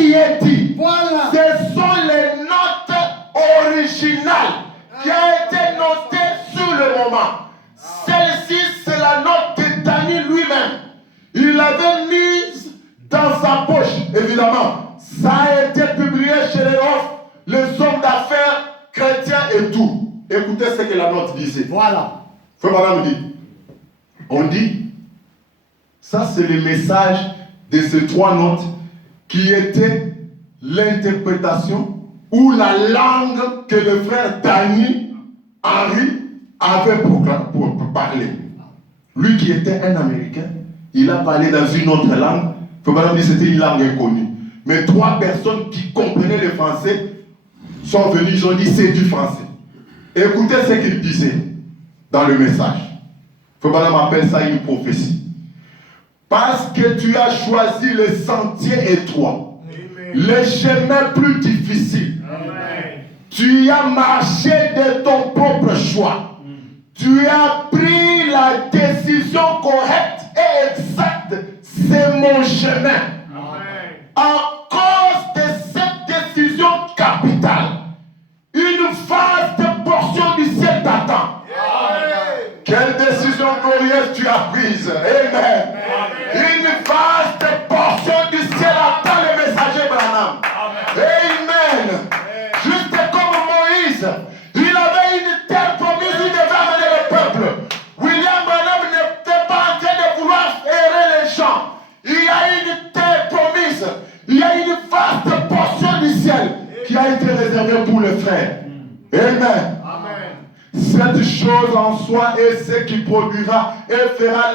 qui est dit, Voilà. ce sont les notes originales qui ont été notées sur le moment. Celle-ci, c'est la note de Dany lui-même. Il l'avait mise dans sa poche, évidemment. Ça a été publié chez les hommes d'affaires chrétiens et tout. Écoutez ce que la note disait. Voilà. Frère Madame dit, on dit, ça c'est le message de ces 3 notes qui étaient l'interprétation ou la langue que le frère Dany Henry avait pour parler. Lui qui était un Américain, il a parlé dans une autre langue. Frère Madame dit, c'était une langue inconnue. Mais 3 personnes qui comprenaient le français sont venues, ils ont dit, c'est du français. Écoutez ce qu'il disait dans le message. Frère Madame appelle ça une prophétie. Parce que tu as choisi le sentier étroit, le chemin plus difficile. Amen. Tu as marché de ton propre choix. Tu as pris la décision correcte et exacte. C'est mon chemin. Amen. À cause de cette décision capitale, une vaste portion du ciel t'attend. Quelle décision glorieuse tu as prise. Amen. Une vaste portion du ciel attend le messager Branham. Amen. Juste comme Moïse, il avait une terre promise, il devait amener le peuple. William Branham n'était pas en train de vouloir errer les gens. Il y a une terre promise. Il y a une vaste portion du ciel qui a été réservée pour les frères. Amen. Cette chose en soi est ce qui produira et fera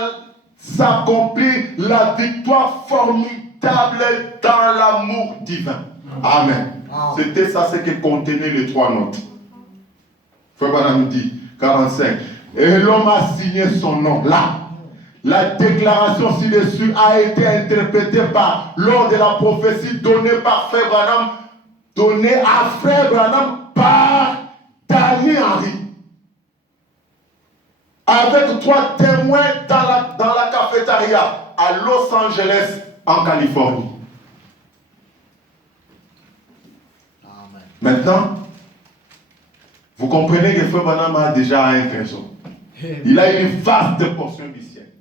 s'accomplir la victoire formidable dans l'amour divin. Amen. C'était ça ce que contenaient les 3 notes. Frère Branham dit, 45. Et l'homme a signé son nom là. La déclaration ci-dessus a été interprétée lors de la prophétie donnée par Frère Branham, donnée à Frère Branham par Dany Henry. Avec 3 témoins dans la cafétéria à Los Angeles, en Californie. Amen. Maintenant, vous comprenez que Frère Branham a déjà un trésor. Il a une vaste portion du ciel.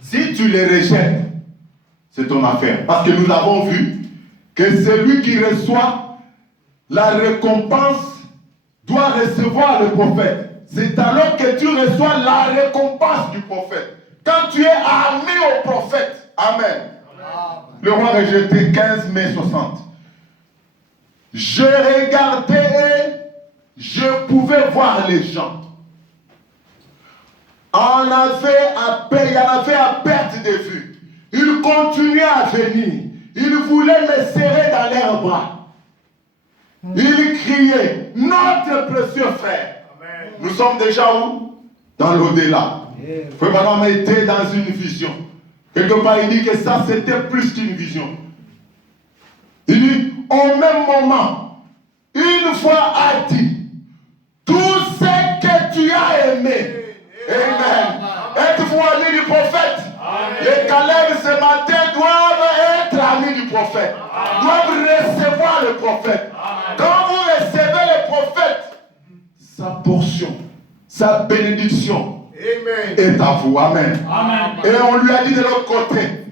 Si tu les rejettes, c'est ton affaire. Parce que nous avons vu que celui qui reçoit la récompense doit recevoir le prophète. C'est alors que tu reçois la récompense du prophète. Quand tu es ami au prophète. Amen. Le roi rejeté, 15 mai 60. Je regardais et je pouvais voir les gens. Il y en avait à perte de vue. Ils continuaient à venir. Ils voulaient me serrer dans leurs bras. Ils criaient, notre précieux frère. Nous sommes déjà où? Dans l'au-delà. Frère Branham était dans une vision. Quelque part, il dit que ça, c'était plus qu'une vision. Il dit, au même moment, une fois a dit, tout ce que tu as aimé. Amen. Êtes-vous amis du prophète? Les Caleb ce matin doivent être amis du prophète. Doivent recevoir le prophète. Quand vous recevez le prophète, sa portion, sa bénédiction est à vous. Amen. Et on lui a dit de l'autre côté,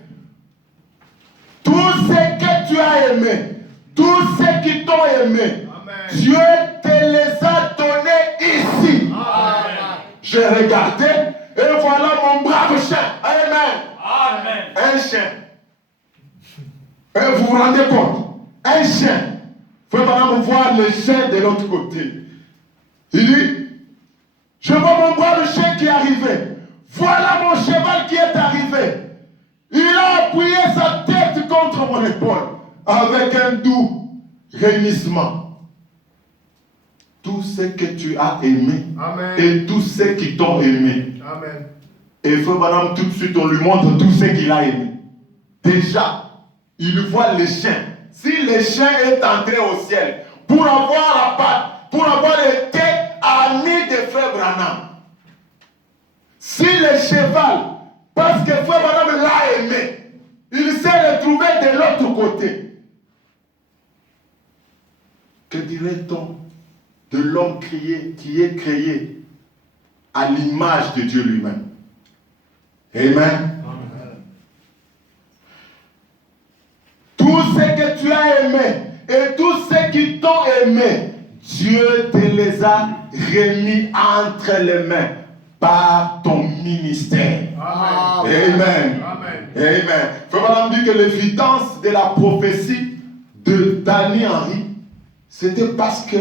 tout ce que tu as aimé, tous ceux qui t'ont aimé, Dieu te les a donnés ici. Je regardais et voilà mon brave chien. Amen. Un chien. Et vous vous rendez compte? Un chien. Il faut maintenant voir le chien de l'autre côté. Il dit, je vois mon brave chien qui est arrivé. Voilà mon cheval qui est arrivé. Il a appuyé sa tête contre mon épaule avec un doux gémissement. Tout ce que tu as aimé. Amen. Et tous ceux qui t'ont aimé. Amen. Et frère Branham, tout de suite, on lui montre tout ce qu'il a aimé. Déjà, il voit le chien. Si le chien est entré au ciel pour avoir la patte, pour avoir été ami de frère Branham, si le cheval, parce que frère Branham l'a aimé, il s'est retrouvé de l'autre côté. Que dirait-on de l'homme qui est créé à l'image de Dieu lui-même? Amen. Tout ce que tu as aimé et tous ceux qui t'ont aimé, Dieu te les a remis entre les mains par ton ministère. Amen. Amen. Frère Branham dit que l'évidence de la prophétie de Danny Henry, c'était parce que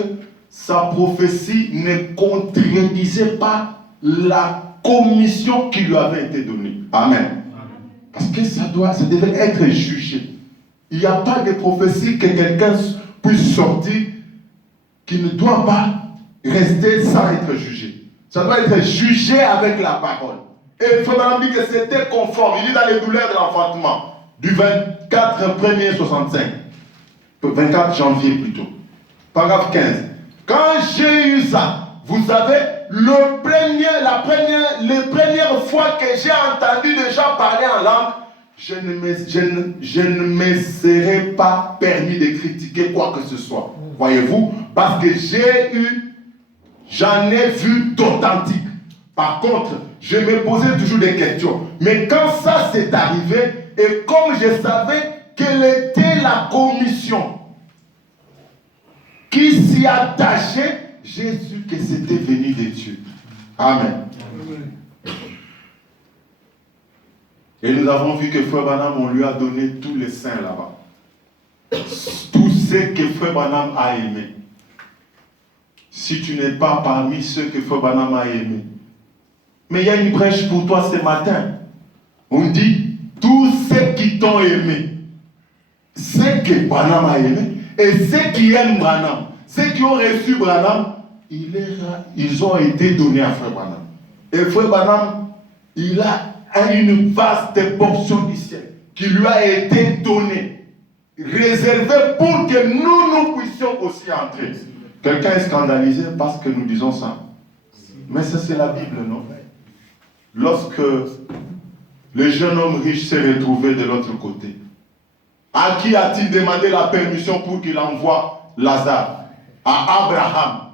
sa prophétie ne contredisait pas la commission qui lui avait été donnée. Amen. Parce que ça devait être jugé. Il n'y a pas de prophétie que quelqu'un puisse sortir qui ne doit pas rester sans être jugé. Ça doit être jugé avec la parole. Et Frère Branham dit que c'était conforme. Il dit dans les douleurs de l'enfantement, du 24 1er 65, 24 janvier plutôt, paragraphe 15. Quand j'ai eu ça, vous savez, les premières fois que j'ai entendu des gens parler en langue, je ne me serais pas permis de critiquer quoi que ce soit. Voyez-vous, parce que j'en ai vu d'authentiques. Par contre, je me posais toujours des questions. Mais quand ça s'est arrivé, et comme je savais quelle était la commission qui s'y attachait, j'ai su que c'était venu de Dieu. Amen. Et nous avons vu que Frère Branham, on lui a donné tous les saints là-bas. Tout ce que Frère Branham a aimé. Si tu n'es pas parmi ceux que Frère Branham a aimé. Mais il y a une brèche pour toi ce matin. On dit, tous ceux qui t'ont aimé, ceux que Branham a aimé, et ceux qui aiment Branham, ceux qui ont reçu Branham, ils ont été donnés à Frère Branham. Et Frère Branham, il a une vaste portion du ciel qui lui a été donnée, réservée pour que nous puissions aussi entrer. Quelqu'un est scandalisé parce que nous disons ça. Mais ça c'est la Bible, non? Lorsque le jeune homme riche s'est retrouvé de l'autre côté, à qui a-t-il demandé la permission pour qu'il envoie Lazare? À Abraham.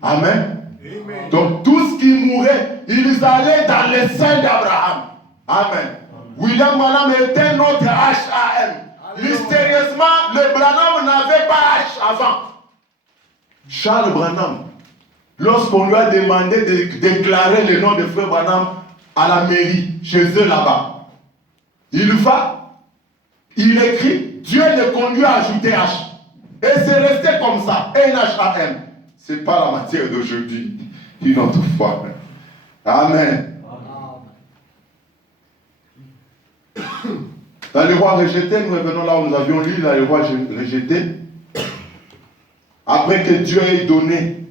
Amen. Amen. Donc tous qui mouraient, ils allaient dans les seins d'Abraham. Amen. William Branham était notre HAM. Mystérieusement, le Branham n'avait pas H avant. Charles Branham, lorsqu'on lui a demandé de déclarer le nom de Frère Branham à la mairie, chez eux là-bas, il va, il écrit, Dieu le conduit à ajouter H. Et c'est resté comme ça, NHAM. Ce n'est pas la matière d'aujourd'hui, une autre fois. Amen. Dans les rois rejetés, nous revenons là où nous avions lu, dans les rois rejetés. Après que Dieu ait donné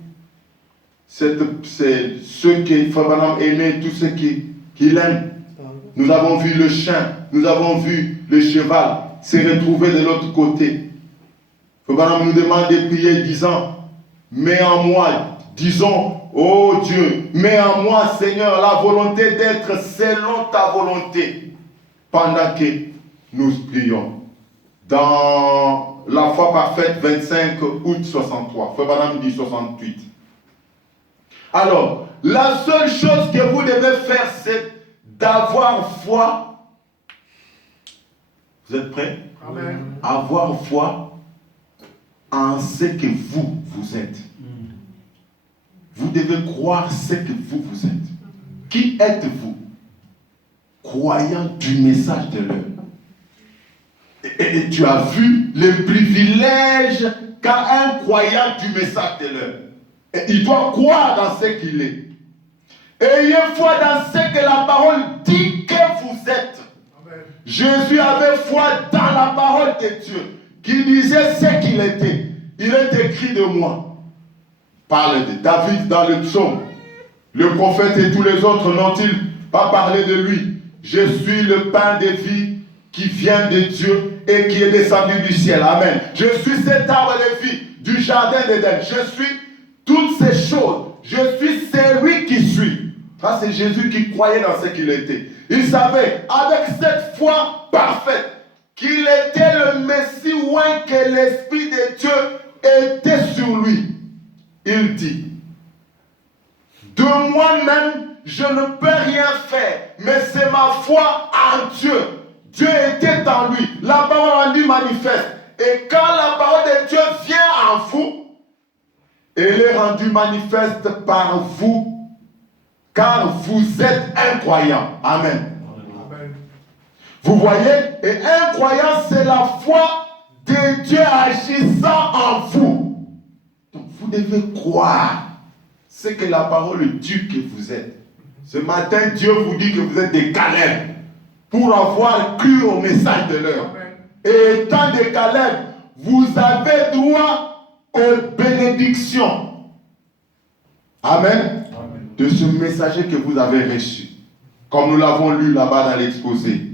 ceux que Frère Branham aimait, tous ceux qu'il aime, nous avons vu le chien, nous avons vu le cheval se retrouver de l'autre côté. Frère Branham nous demande de prier disant, mets en moi, disons, oh Dieu, mets en moi, Seigneur, la volonté d'être selon ta volonté. Pendant que nous prions. Dans la foi parfaite, 25 août 63. Frère Branham dit 68. Alors, la seule chose que vous devez faire, c'est d'avoir foi. Vous êtes prêts? Amen. Avoir foi en ce que vous êtes. Vous devez croire ce que vous êtes. Qui êtes-vous? Croyant du message de l'heure. Et tu as vu le privilège qu'a un croyant du message de l'heure. Il doit croire dans ce qu'il est. Ayez foi dans ce que la parole dit que vous êtes. Amen. Jésus avait foi dans la parole de Dieu, qui disait ce qu'il était. Il est écrit de moi. Parle de David dans le psaume. Le prophète et tous les autres n'ont-ils pas parlé de lui? Je suis le pain de vie qui vient de Dieu et qui est descendu du ciel. Amen. Je suis cet arbre de vie du jardin d'Éden. Je suis toutes ces choses. Je suis celui qui suis. Ça, c'est Jésus qui croyait dans ce qu'il était. Il savait, avec cette foi parfaite, qu'il était le Messie oint que l'Esprit de Dieu était sur lui. Il dit, de moi-même, je ne peux rien faire, mais c'est ma foi en Dieu. Dieu était en lui. La parole rendue manifeste. Et quand la parole de Dieu vient en vous, elle est rendue manifeste par vous, car vous êtes un croyant. Amen. Amen. Vous voyez, et un croyant, c'est la foi de Dieu agissant en vous. Donc vous devez croire ce que la parole dit que vous êtes. Ce matin, Dieu vous dit que vous êtes des Caleb pour avoir cru au message de l'heure. Et étant des Caleb, vous avez droit aux bénédictions. Amen. Amen. De ce messager que vous avez reçu. Comme nous l'avons lu là-bas dans l'exposé.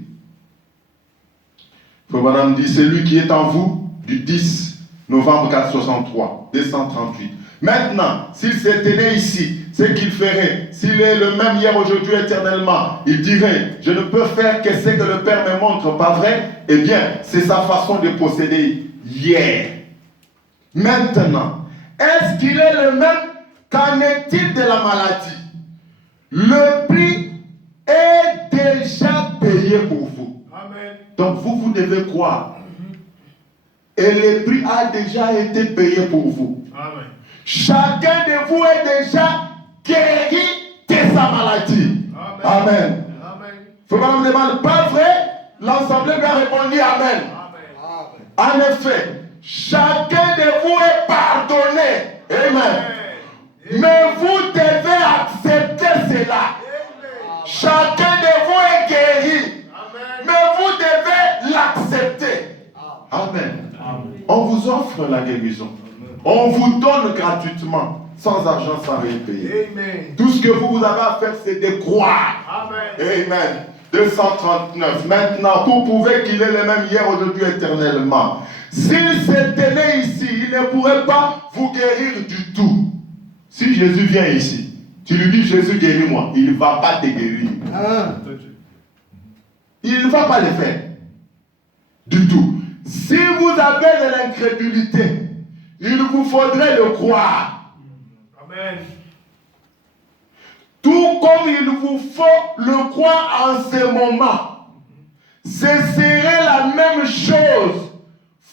Frère Madame dit, c'est lui qui est en vous du 10 novembre 463, 238. Maintenant, s'il s'était né ici, ce qu'il ferait, s'il est le même hier, aujourd'hui, éternellement, il dirait, je ne peux faire que ce que le Père me montre, pas vrai? Eh bien, c'est sa façon de procéder hier. Maintenant, est-ce qu'il est le même? Qu'en est-il de la maladie? Le prix est déjà payé pour vous. Amen. Donc vous devez croire. Et le prix a déjà été payé pour vous. Amen. Chacun de vous est déjà guéri de sa maladie. Amen. Amen. Amen. Faut pas me demander, pas vrai? L'Assemblée lui a répondu Amen. Amen. En effet, chacun de vous est pardonné. Amen. Mais vous devez accepter cela. Chacun de vous est guéri. Mais vous devez l'accepter. Amen. On vous offre la guérison. On vous donne gratuitement, sans argent, sans rien payer. Amen. Tout ce que vous avez à faire, c'est de croire. Amen. Amen. 239. Maintenant, pour prouver qu'il est le même hier, aujourd'hui, éternellement. S'il s'était né ici, il ne pourrait pas vous guérir du tout. Si Jésus vient ici, tu lui dis, Jésus, guéris-moi. Il ne va pas te guérir. Il ne va pas le faire. Du tout. Si vous avez de l'incrédulité, il vous faudrait le croire. Amen. Tout comme il vous faut le croire en ce moment. Ce serait la même chose.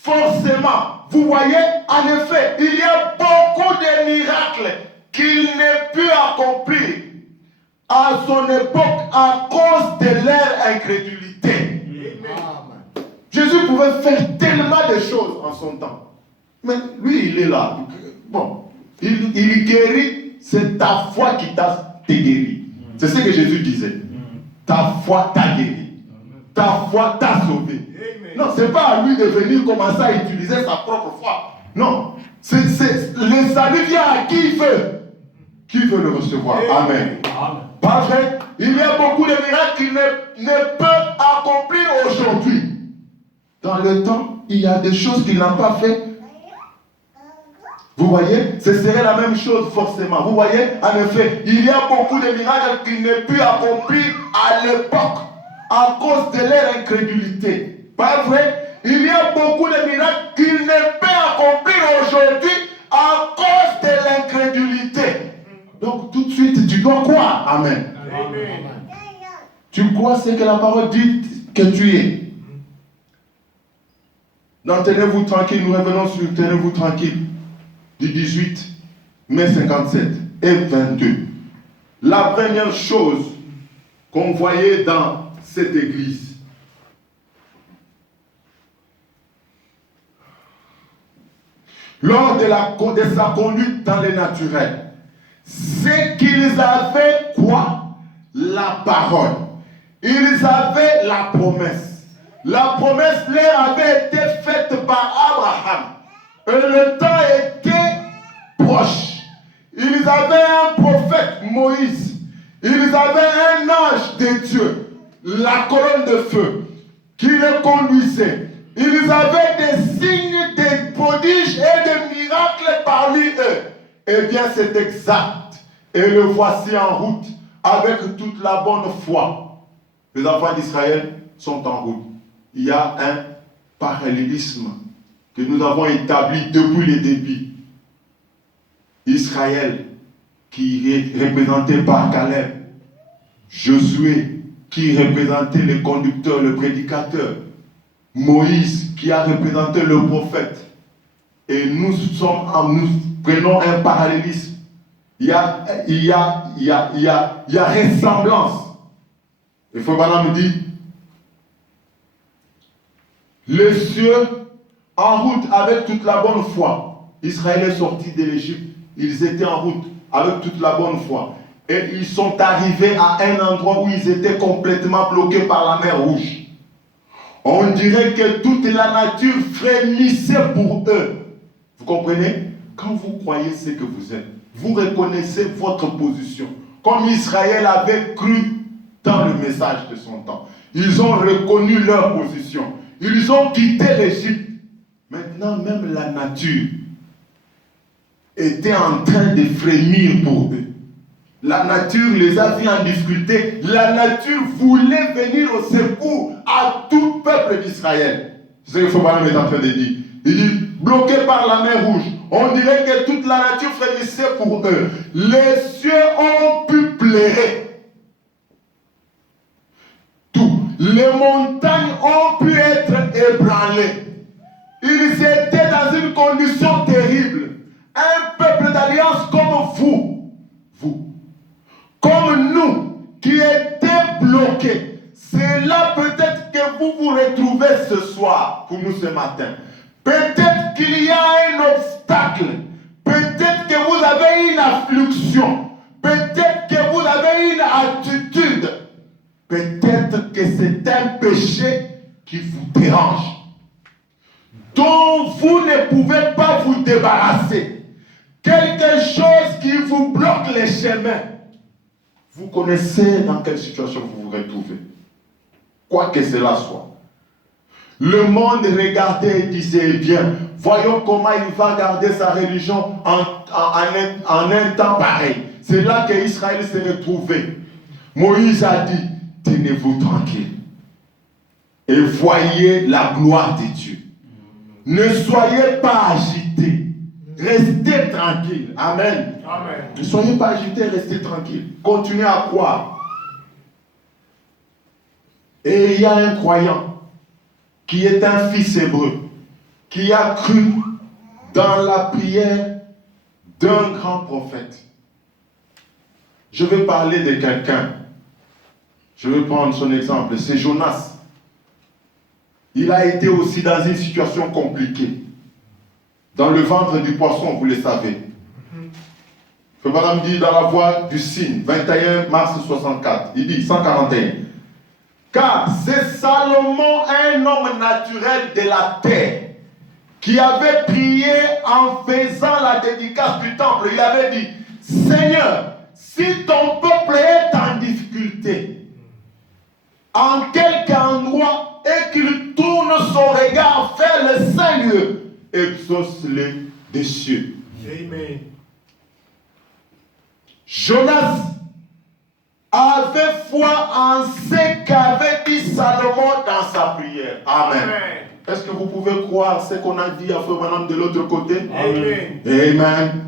Forcément. Vous voyez, en effet, il y a beaucoup de miracles qu'il ne peut accomplir à son époque à cause de leur incrédulité. Amen. Jésus pouvait faire tellement de choses en son temps. Mais lui, il est là. Bon, il guérit, c'est ta foi qui t'a guéri. C'est ce que Jésus disait. Ta foi t'a guéri. Ta foi t'a sauvé. Non, ce n'est pas à lui de venir commencer à utiliser sa propre foi. Non, le salut vient à qui il veut. Qui veut le recevoir. Amen. Pas vrai? Il y a beaucoup de miracles qu'il ne peut accomplir aujourd'hui. Dans le temps, il y a des choses qu'il n'a pas fait. Vous voyez, ce serait la même chose forcément. Vous voyez, en effet, il y a beaucoup de miracles qu'il ne peut accomplir à l'époque à cause de leur incrédulité. Pas vrai? Il y a beaucoup de miracles qu'il ne peut accomplir aujourd'hui à cause de l'incrédulité. Donc tout de suite, tu dois croire. Amen. Amen. Tu crois ce que la parole dit que tu es. Donc tenez-vous tranquille, nous revenons sur tenez-vous tranquille du 18 mai 57 et 22. La première chose qu'on voyait dans cette église, lors de sa conduite dans le naturel, c'est qu'ils avaient quoi? La parole. Ils avaient la promesse. La promesse leur avait été faite par Abraham. Et le temps était proche. Ils avaient un prophète, Moïse. Ils avaient un ange de Dieu, la colonne de feu, qui les conduisait. Ils avaient des signes, des prodiges et des miracles parmi eux. Eh bien, c'est exact. Et le voici en route avec toute la bonne foi. Les enfants d'Israël sont en route. Il y a un parallélisme que nous avons établi depuis le début. Israël, qui est représenté par Caleb. Josué, qui représentait le conducteur, le prédicateur. Moïse, qui a représenté le prophète. Et nous prenons un parallélisme. Il y a ressemblance. Et Frère me dit, les cieux en route avec toute la bonne foi. Israël est sorti de l'Égypte. Ils étaient en route avec toute la bonne foi. Et ils sont arrivés à un endroit où ils étaient complètement bloqués par la mer Rouge. On dirait que toute la nature frémissait pour eux. Vous comprenez? Quand vous croyez ce que vous êtes, vous reconnaissez votre position. Comme Israël avait cru dans le message de son temps. Ils ont reconnu leur position. Ils ont quitté l'Égypte. Maintenant, même la nature était en train de frémir pour eux. La nature les a mis en difficulté. La nature voulait venir au secours à tout peuple d'Israël. C'est ce que Fobana est en train de dire. Il dit, bloqué par la mer Rouge, on dirait que toute la nature frémissait pour eux. Les cieux ont pu pleurer. Tout. Les montagnes ont pu être ébranlées. Ils étaient dans une condition terrible. Un peuple d'alliance comme vous. Comme nous, qui étaient bloqués. C'est là peut-être que vous vous retrouvez ce soir, pour nous ce matin. Peut-être qu'il y a un obstacle. Peut-être que vous avez une affliction. Peut-être que vous avez une attitude. Peut-être que c'est un péché qui vous dérange, dont vous ne pouvez pas vous débarrasser. Quelque chose qui vous bloque les chemins. Vous connaissez dans quelle situation vous vous retrouvez. Quoi que cela soit. Le monde regardait et disait, eh bien, voyons comment il va garder sa religion en un temps pareil. C'est là qu'Israël s'est retrouvé. Moïse a dit, tenez-vous tranquille et voyez la gloire de Dieu. Ne soyez pas agités. Restez tranquille. Amen. Amen. Ne soyez pas agités, restez tranquille. Continuez à croire. Et il y a un croyant qui est un fils hébreu, qui a cru dans la prière d'un grand prophète. Je vais parler de quelqu'un. Je vais prendre son exemple. C'est Jonas. Il a été aussi dans une situation compliquée. Dans le ventre du poisson, vous le savez. Le Madame dit dans la voix du signe, 21 mars 64, il dit 141. Car c'est Salomon, un homme naturel de la terre, qui avait prié en faisant la dédicace du temple. Il avait dit, Seigneur, si ton peuple est en difficulté, en quelque endroit, et qu'il tourne son regard vers le Saint-Lieu, exauce-le des cieux. Amen. Jonas avait foi en ce qu'avait dit Salomon dans sa prière. Amen. Amen. Est-ce que vous pouvez croire ce qu'on a dit à Frère Branham de l'autre côté? Amen. Amen.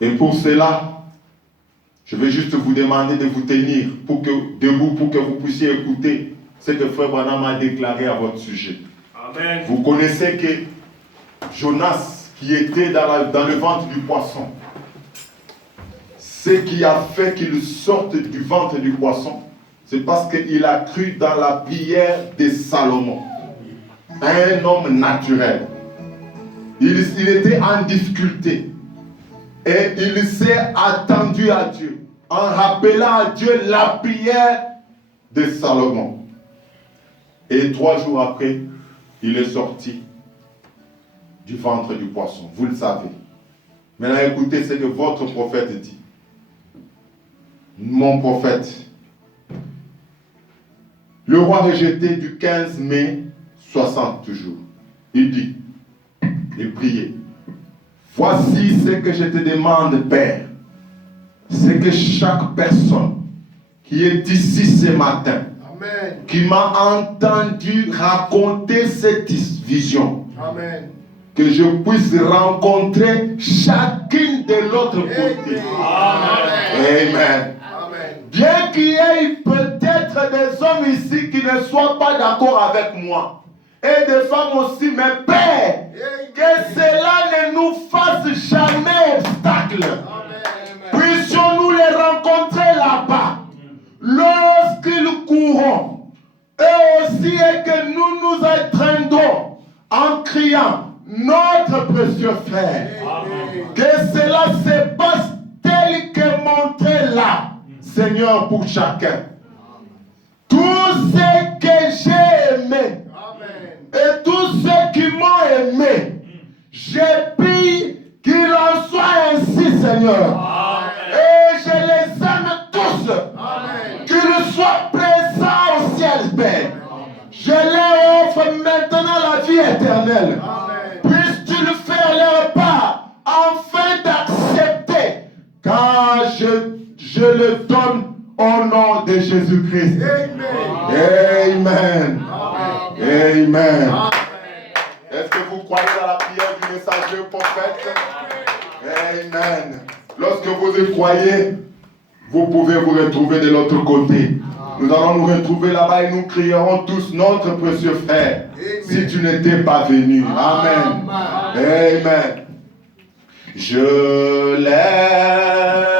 Et pour cela, je vais juste vous demander de vous tenir debout pour que vous puissiez écouter ce que Frère Branham a déclaré à votre sujet. Amen. Vous connaissez que Jonas, qui était dans le ventre du poisson, ce qui a fait qu'il sorte du ventre du poisson, c'est parce qu'il a cru dans la prière de Salomon, un homme naturel. Il était en difficulté et il s'est attendu à Dieu en rappelant à Dieu la prière de Salomon. Et 3 jours après, il est sorti du ventre du poisson. Vous le savez. Maintenant, écoutez ce que votre prophète dit. Mon prophète. Le roi rejeté du 15 mai 60 toujours. Il dit, il priait. Voici ce que je te demande, Père. C'est que chaque personne qui est ici ce matin, Amen. qui m'a entendu raconter cette vision. Amen. Que je puisse rencontrer chacune de l'autre côté. Amen. Amen. Amen. Bien qu'il y ait peut-être des hommes ici qui ne soient pas d'accord avec moi, et des femmes aussi, mais Père, que cela ne nous fasse jamais obstacle. Puissions-nous les rencontrer là-bas, lorsqu'ils courront, et aussi et que nous nous étreindrons en criant, notre précieux frère. Amen. Que cela se passe tel que montré là, Seigneur, pour chacun. Tout ce que j'ai aimé, et tous ceux qui m'ont aimé, j'ai pris qu'il en soit ainsi, Seigneur. Amen. Et je les aime tous. Amen. Qu'ils soient présents au ciel, Père. Je leur offre maintenant la vie éternelle. Amen. Puisses-tu le faire leur part, afin d'accepter, car je le donne au nom de Jésus-Christ. Amen. Amen. Amen. Amen. Amen. Est-ce que vous croyez à la prière du messager prophète? Amen. Lorsque vous y croyez, vous pouvez vous retrouver de l'autre côté. Nous allons nous retrouver là-bas et nous crierons tous notre précieux frère. Si tu n'étais pas venu. Amen. Amen. Je l'aime.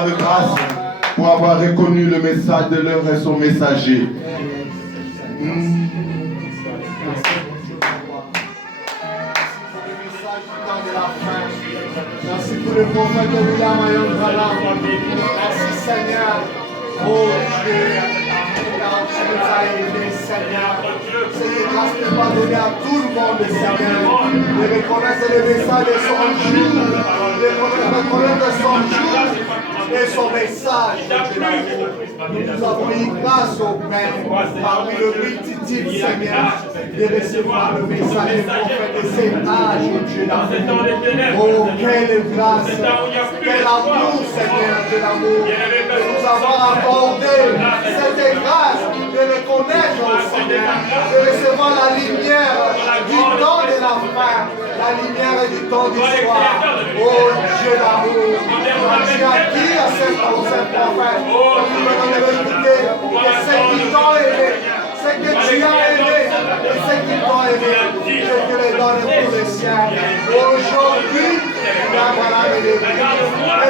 rendre grâce pour avoir reconnu le message de l'heure et son messager. Merci pour le prophète de William Ayon Branham. Merci Seigneur. Oh Dieu, car tu nous as aidés, Seigneur. Cette grâce n'est pas donnée à tout le monde, Seigneur. De reconnaître le message de son jour. De reconnaître son jour et son message. Nous avons eu grâce au Père parmi le multitude, Seigneur, de recevoir le message du prophète de cet âge, Dieu d'amour. Oh, quelle grâce, quel amour, Seigneur, de l'amour. De nous avoir accordé cette grâce de reconnaître, oh Seigneur, de recevoir la lumière du temps de la fin, la lumière du temps du soir. Oh, Dieu d'amour, tu as dit à ce prophète, de l'écouter, que ce qui t'ont aimé, ce que tu as aimé, et ce qui t'ont aimé, je te le donne pour le ciel. Aujourd'hui, et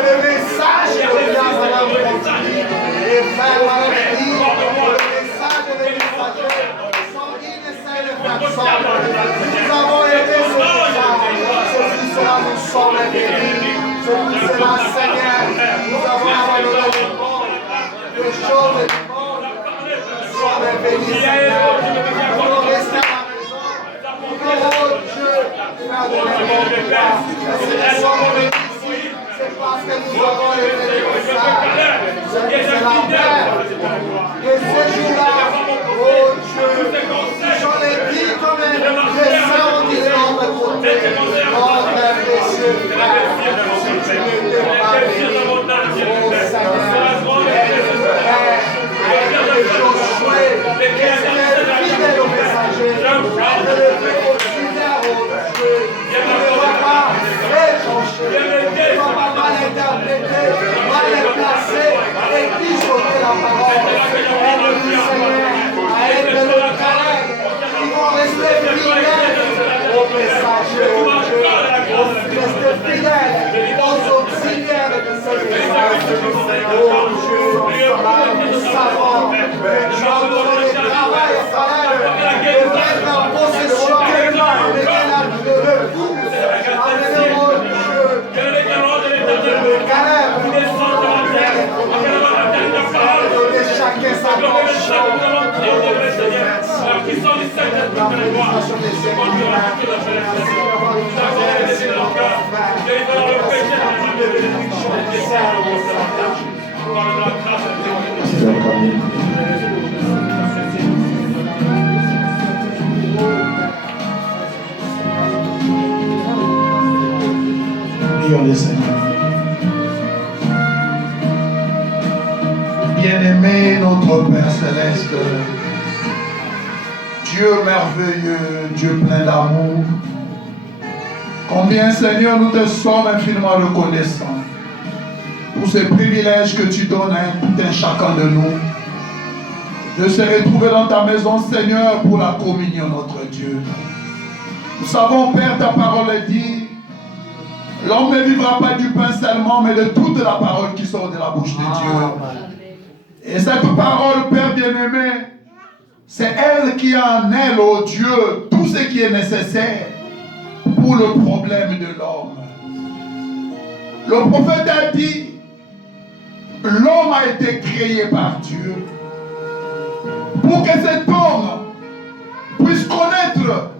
le message que Madame continue, et frère Madame dit, le message des messagers sont une seule personne. Nous avons aimé ce message, c'est pour cela nous sommes bénis, c'est pour cela, Seigneur, nous avons abandonné le monde, les choses du monde, nous sommes bénis, Seigneur, nous allons rester à la maison, oh Dieu, faire de l'amour de toi, et si nous sommes bénis ici, c'est parce que nous avons aimé le message, c'est la paix, et ce jour-là, oh Dieu, j'en ai dit comme les saints ont dit de notre côté, notre précieux frère, si tu n'étais pas béni, oh Seigneur, et Josué, qui était fidèle au messager, de lever au tunnel, oh Dieu, qui ne va pas étancher, qui ne va pas mal interpréter, mal placer, et disjoncter la parole. Aide-nous, Seigneur, à être le Caleb, qui vont rester fidèles au messager, oh Dieu, rester fidèles aux auxiliaires de ce message. Oh Dieu, nous savons que tu as donné le travail au Caleb de mettre en possession de le coup, amener au Dieu, le Caleb, donner chacun sa portion. La prédication des Seigneurs, merci d'avoir une merci de notre frère, merci de la bénédiction de Seigneur au Prions le Seigneur. Bien-aimé notre Père Céleste, Dieu merveilleux, Dieu plein d'amour, combien Seigneur nous te sommes infiniment reconnaissants pour ces privilèges que tu donnes à tout un chacun de nous, de se retrouver dans ta maison Seigneur pour la communion notre Dieu. Nous savons Père, ta parole dit, l'homme ne vivra pas du pain seulement, mais de toute la parole qui sort de la bouche de Dieu. Et cette parole, Père bien-aimé, c'est elle qui a en elle, oh Dieu, tout ce qui est nécessaire pour le problème de l'homme. Le prophète a dit, l'homme a été créé par Dieu pour que cet homme puisse connaître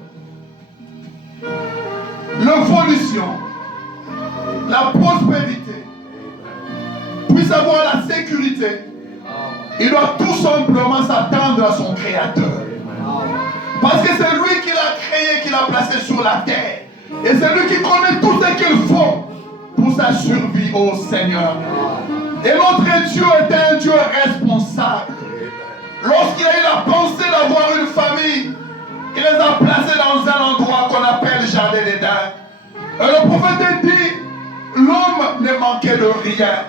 l'évolution, la prospérité, puisse avoir la sécurité. Il doit tout simplement s'attendre à son Créateur. Parce que c'est lui qui l'a créé, qui l'a placé sur la terre. Et c'est lui qui connaît tout ce qu'il faut pour sa survie, ô Seigneur. Et notre Dieu est un Dieu responsable. Lorsqu'il a eu la pensée d'avoir une famille, il les a placés dans un endroit qu'on appelle Jardin d'Éden. Et le prophète dit, l'homme ne manquait de rien.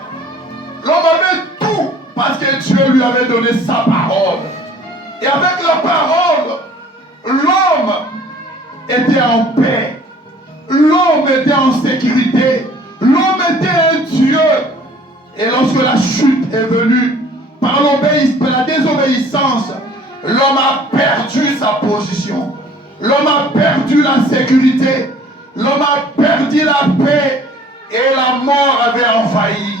L'homme avait tout parce que Dieu lui avait donné sa parole. Et avec la parole, l'homme était en paix. L'homme était en sécurité. L'homme était un Dieu. Et Et lorsque la chute est venue, par la désobéissance, l'homme a perdu sa position. L'homme a perdu la sécurité. L'homme a perdu la paix. Et la mort avait envahi.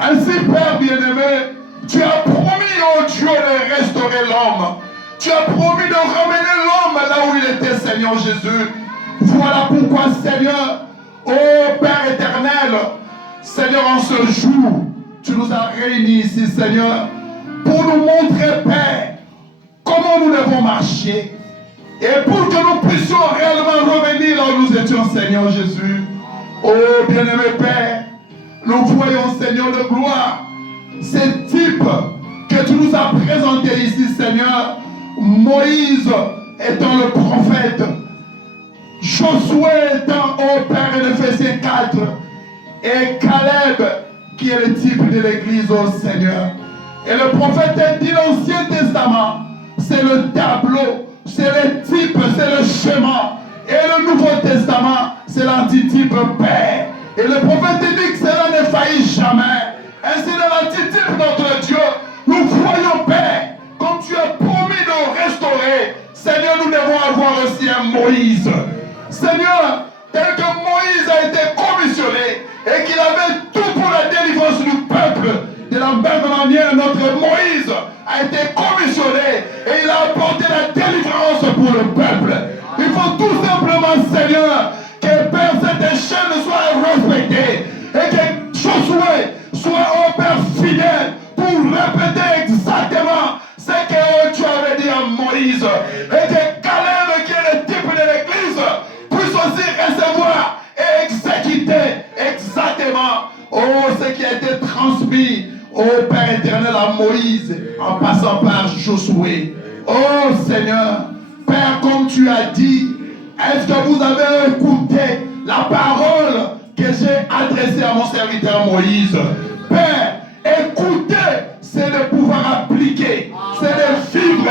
Ainsi, Père bien-aimé, tu as promis, oh Dieu, de restaurer l'homme. Tu as promis de ramener l'homme là où il était, Seigneur Jésus. Voilà pourquoi, Seigneur, oh Père éternel, Seigneur, en ce jour, tu nous as réunis ici, Seigneur, pour nous montrer, Père, comment nous devons marcher. Et pour que nous puissions réellement revenir là où nous étions, Seigneur Jésus. Oh bien-aimé Père, nous voyons, Seigneur de gloire, ces types que tu nous as présentés ici, Seigneur. Moïse étant le prophète, Josué étant au Père d'Éphésiens 4, et Caleb qui est le type de l'église, au Seigneur. Et le prophète est dit l'Ancien Testament, c'est le tableau, c'est le type, c'est le schéma. Et le Nouveau Testament, c'est l'antitype Père. Et le prophète dit que cela ne faillit jamais. Ainsi, dans l'antitype de notre Dieu, nous voyons, Père, comme tu as promis de restaurer. Seigneur, nous devons avoir aussi un Moïse. Seigneur, tel que Moïse a été commissionné et qu'il avait tout pour la délivrance du peuple, de la même manière, notre Moïse a été commissionné et il a apporté la délivrance pour le peuple. Il faut tout simplement, Seigneur, que Père, cette chaîne soit respectée et que Josué soit au Père fidèle pour répéter exactement ce que tu avais dit à Moïse. Et que Caleb, qui est le type de l'église, puisse aussi recevoir et exécuter exactement ce qui a été transmis au Père éternel à Moïse en passant par Josué. Oh Seigneur, Père, comme tu as dit, est-ce que vous avez écouté la parole que j'ai adressée à mon serviteur Moïse? Père, écouter, c'est de pouvoir appliquer, c'est de vivre.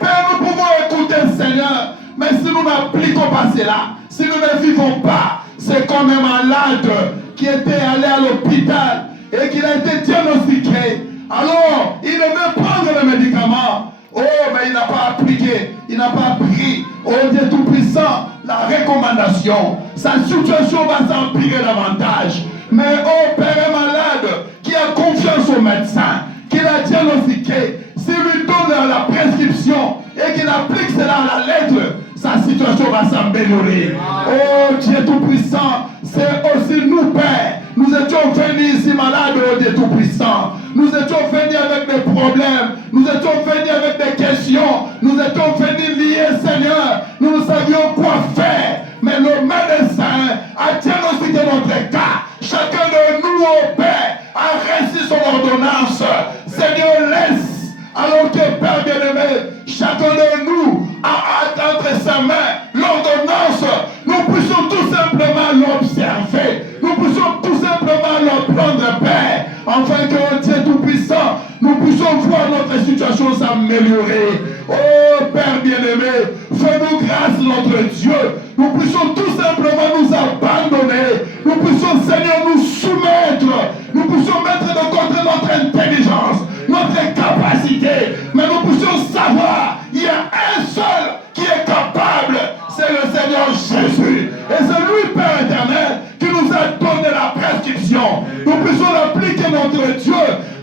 Père, nous pouvons écouter, Seigneur, mais si nous n'appliquons pas cela, si nous ne vivons pas, c'est comme un malade qui était allé à l'hôpital et qu'il a été diagnostiqué. Alors, il devait prendre le médicament. Oh, mais il n'a pas appliqué, il n'a pas pris, oh Dieu Tout-Puissant, la recommandation. Sa situation va s'empirer davantage. Mais oh, Père est malade, qui a confiance au médecin, qui l'a diagnostiqué, s'il lui donne la prescription et qu'il applique cela à la lettre, sa situation va s'améliorer. Oh Dieu Tout-Puissant, c'est aussi nous, Père. Nous étions venus ici malades, oh Dieu Tout-Puissant. Nous étions venus avec des problèmes. Nous étions venus avec des questions. Nous étions venus liés, Seigneur. Nous ne savions quoi faire. Mais le médecin a diagnostiqué notre cas. Chacun de nous, oh Père, a reçu son ordonnance. Seigneur, laisse, alors que Père bien-aimé, chacun de nous a entre sa main l'ordonnance. Nous puissions tout simplement l'observer. Nous puissions tout simplement le prendre, Père, afin que Dieu Tout-Puissant, nous puissions voir notre situation s'améliorer. Oh Père bien-aimé, fais-nous grâce, notre Dieu. Nous puissions tout simplement nous abandonner. Nous puissions, Seigneur, nous soumettre. Nous puissions mettre de côté notre intelligence, notre capacité. Mais nous puissions savoir, il y a un seul qui est capable, c'est le Seigneur Jésus. Et c'est lui, Père éternel, qui nous a donné la prescription. Nous puissions l'appliquer, notre Dieu,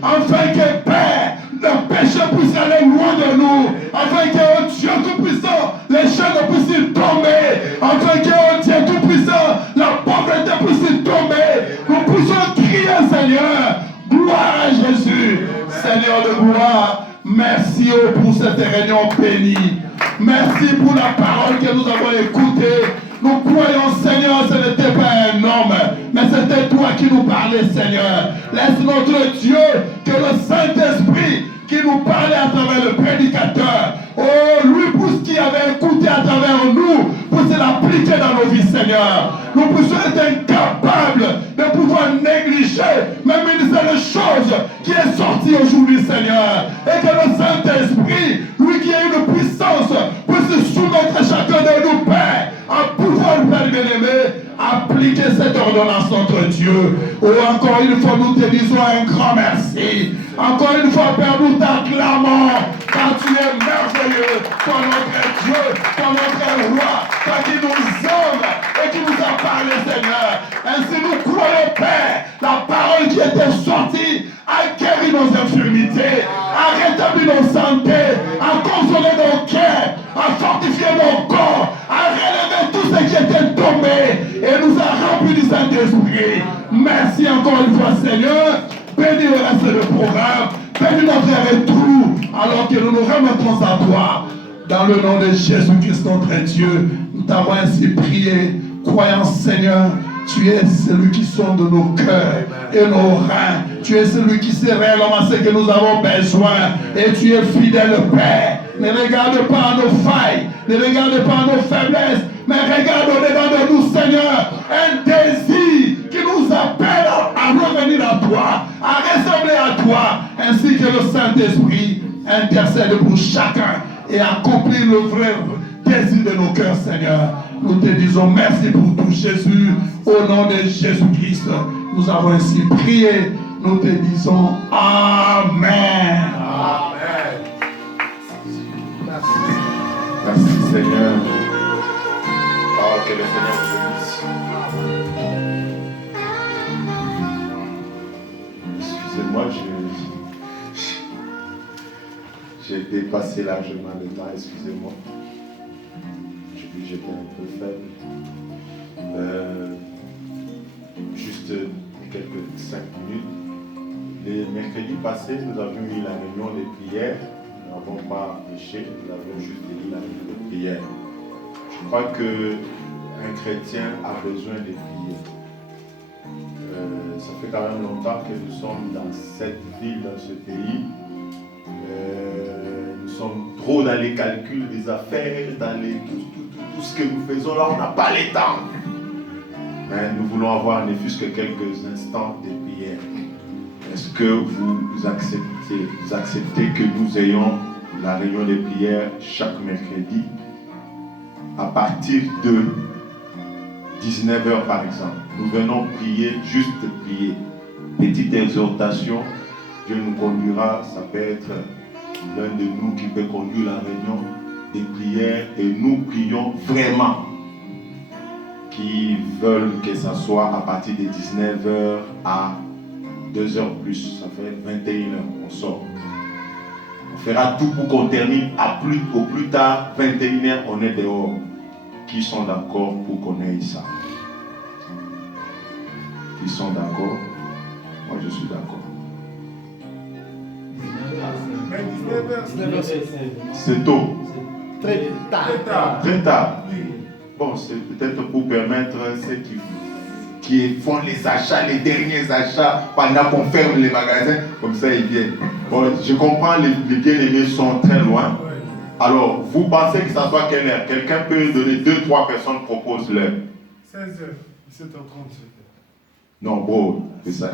afin que, Père, le péché puisse aller loin de nous, afin que, oh Dieu Tout-Puissant, les chaînes puissent tomber, afin que, oh Dieu Tout-Puissant, la pauvreté puisse tomber. Nous puissions crier, Seigneur, gloire à Jésus, Seigneur de gloire. Merci pour cette réunion bénie. Merci pour la parole que nous avons écoutée. Nous croyons, Seigneur, ce n'était pas un homme, mais c'était toi qui nous parlais, Seigneur. Laisse notre Dieu que le Saint-Esprit qui nous parlait à travers le prédicateur, oh, lui, pour ce qu'il avait écouté à travers nous, pour se l'appliquer dans nos vies, Seigneur. Nous puissions être incapables de pouvoir négliger même une seule chose qui est sortie aujourd'hui, Seigneur. Et que le Saint-Esprit, lui qui a une puissance, puisse soumettre chacun de nous, Père, à pouvoir, Père bien-aimé, à appliquer cette ordonnance, notre Dieu. Oh, encore une fois, nous te disons un grand merci. Encore une fois, Père, nous t'acclamons, car tu es merveilleux, toi notre Dieu, toi notre roi, toi qui nous aime et qui nous a parlé, Seigneur. Ainsi nous croyons, Père, la parole qui était sortie a guéri nos infirmités, a rétabli nos santé, a consolé nos cœurs, a fortifié nos corps, a relevé tout ce qui était tombé et nous a remplis du Saint-Esprit. Merci encore une fois, Seigneur. Bénis le reste du programme, bénis notre retour, alors que nous nous remettrons à toi. Dans le nom de Jésus-Christ, notre Dieu, nous t'avons ainsi prié, croyant, Seigneur, tu es celui qui sonde nos cœurs et nos reins. Tu es celui qui sait réellement ce que nous avons besoin. Et tu es fidèle, Père. Ne regarde pas nos failles, ne regarde pas nos faiblesses, mais regarde au-dedans de nous, Seigneur, un désir qui nous appelle à revenir à toi, à ressembler à toi, ainsi que le Saint-Esprit intercède pour chacun et accomplit le vrai désir de nos cœurs, Seigneur. Nous te disons merci pour tout, Jésus. Au nom de Jésus-Christ, nous avons ainsi prié. Nous te disons Amen. Amen. Merci Seigneur. Oh, que le Seigneur vous bénisse. Excusez-moi, j'ai dépassé largement le temps, excusez-moi. J'étais un peu faible. Juste quelques 5 minutes. Les mercredis passés, nous avions eu la réunion de prière. Nous n'avons pas prêché, nous avions juste eu la réunion de prière. Je crois qu'un chrétien a besoin de prier. Ça fait quand même longtemps que nous sommes dans cette ville, dans ce pays. Nous sommes trop dans les calculs des affaires, dans tout ce que nous faisons là, on n'a pas le temps. Mais nous voulons avoir ne fût-ce que quelques instants de prière. Est-ce que vous acceptez que nous ayons la réunion de prière chaque mercredi à partir de 19h par exemple? Nous venons prier, juste prier. Petite exhortation, Dieu nous conduira, ça peut être l'un de nous qui peut conduire la réunion des prières et nous prions vraiment. Qui veulent que ça soit à partir de 19h à 2h plus, ça fait 21h, on sort. On fera tout pour qu'on termine au plus tard, 21h, on est dehors. Qui sont d'accord pour qu'on ait ça? Qui sont d'accord? Moi je suis d'accord. C'est tôt. Très tard. Très tard. Bon, c'est peut-être pour permettre ceux qui font les achats, les derniers achats, pendant qu'on ferme les magasins, comme ça ils viennent. Bon, je comprends, les bien-aimés sont très loin. Alors, vous pensez que ça soit quelle heure? Quelqu'un peut donner 2-3 personnes proposent l'heure. 16h, 17h30. Non, bon, c'est ça.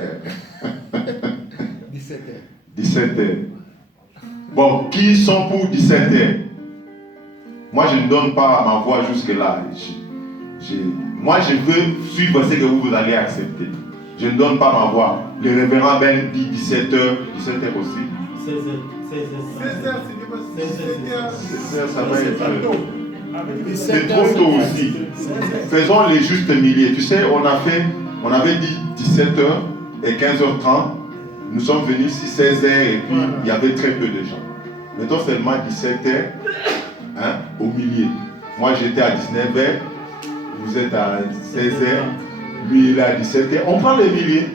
17h. 17h. Bon, qui sont pour 17h? Moi, je ne donne pas ma voix jusque-là. Moi, je veux suivre ce que vous allez accepter. Je ne donne pas ma voix. Le révérend Ben dit 17h. 17h aussi. 16h, ça va être... C'est trop tôt aussi. Faisons les justes milliers. Tu sais, on avait dit 17h et 15h30. Nous sommes venus ici 16h et puis il y avait très peu de gens. Mettons seulement 17h. Hein, au millier. Moi j'étais à 19h, vous êtes à 16h, lui il est à 17h. On prend les milliers.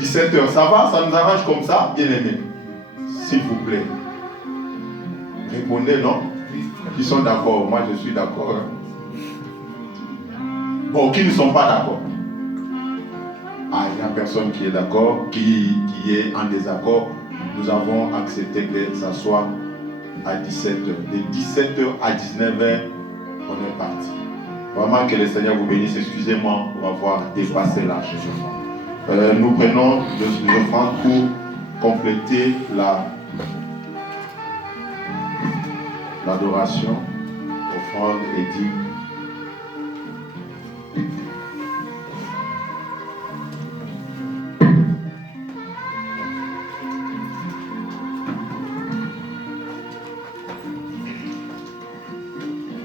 17h, ça va? Ça nous arrange comme ça, bien aimé? S'il vous plaît. Répondez non? Qui sont d'accord? Moi je suis d'accord. Bon, qui ne sont pas d'accord? Ah, il n'y a personne qui est d'accord, qui est en désaccord. Nous avons accepté que ça soit à 17h. De 17h à 19h, on est parti. Vraiment que le Seigneur vous bénisse. Excusez-moi pour avoir dépassé largement. Nous prenons le offrande pour compléter l'adoration. Offrande et dit.